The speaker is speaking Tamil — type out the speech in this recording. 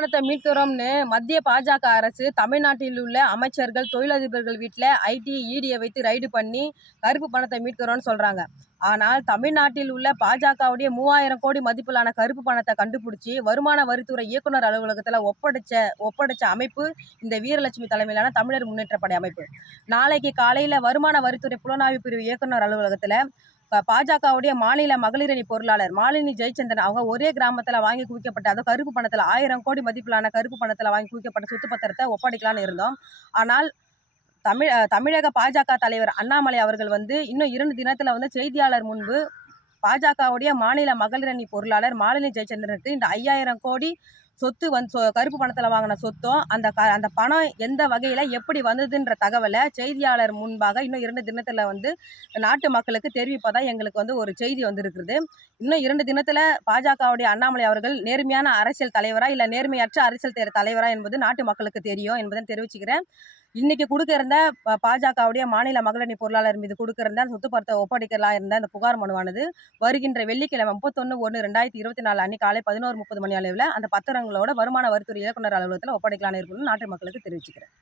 பணத்தை மீட்கிறோம்னு மத்திய பாஜக அரசு தமிழ்நாட்டில் உள்ள அமைச்சர்கள், தொழிலதிபர்கள் வீட்டில் ஐடி, இடியை வைத்து ரைடு பண்ணி கருப்பு பணத்தை மீட்கிறோம்னு சொல்றாங்க. ஆனால் தமிழ்நாட்டில் உள்ள பாஜகவுடைய 3000 கோடி மதிப்பிலான கருப்பு பணத்தை கண்டுபிடிச்சி வருமான வரித்துறை இயக்குனர் அலுவலகத்தில் ஒப்படைச்ச அமைப்பு இந்த வீரலட்சுமி தலைமையிலான தமிழர் முன்னேற்றப் படை அமைப்பு. நாளைக்கு காலையில் வருமான வரித்துறை புலனாய்வு பிரிவு இயக்குனர் அலுவலகத்தில் பாஜகவுடைய மாநில மகளிரணி பொருளாளர் மாலினி ஜெயச்சந்திரன் அவங்க ஒரே கிராமத்தில் வாங்கி குவிக்கப்பட்ட, அதாவது கருப்பு பணத்தில் 1000 கோடி மதிப்பிலான கருப்பு பணத்தில் வாங்கி குவிக்கப்பட்ட சொத்து பத்திரத்தை ஒப்படைக்கலான்னு இருந்தோம். ஆனால் தமிழக பாஜக தலைவர் அண்ணாமலை அவர்கள் இன்னும் 2 தினத்தில் செய்தியாளர் முன்பு பாஜகவுடைய மாநில மகளிரணி பொருளாளர் மாலினி ஜெயச்சந்திரனுக்கு இந்த 5000 கோடி சொத்து கருப்பு பணத்தில் வாங்கின சொத்தும் அந்த பணம் எந்த வகையில் எப்படி வந்ததுன்ற தகவலை செய்தியாளர் முன்பாக இன்னும் 2 தினத்தில் நாட்டு மக்களுக்கு தெரிவிப்பதா எங்களுக்கு ஒரு செய்தி வந்திருக்குது. இன்னும் 2 தினத்தில் பாஜகவுடைய அண்ணாமலை அவர்கள் நேர்மையான அரசியல் தலைவரா இல்லை நேர்மையற்ற அரசியல் தலைவரா என்பது நாட்டு மக்களுக்கு தெரியும் என்பதை தெரிவிச்சுக்கிறேன். இன்னைக்கு கொடுக்க இருந்த பாஜகவுடைய மாநில மகளிரணி பொருளாளர் மீது கொடுக்க இருந்த சொத்து பத்திரத்தை ஒப்படைக்கலாம் இருந்த அந்த புகார் மனுவானது வருகின்ற வெள்ளிக்கிழமை 31/1/2024 அன்னைக்கு காலை 11:30 மணி அளவில் அந்த பத்திரங்களோட வருமான வரித்துறை இயக்குனர் அலுவலகத்தில் ஒப்படைக்கலான்னு இருக்குன்னு நாட்டு மக்களுக்கு தெரிவிச்சுக்கிறேன்.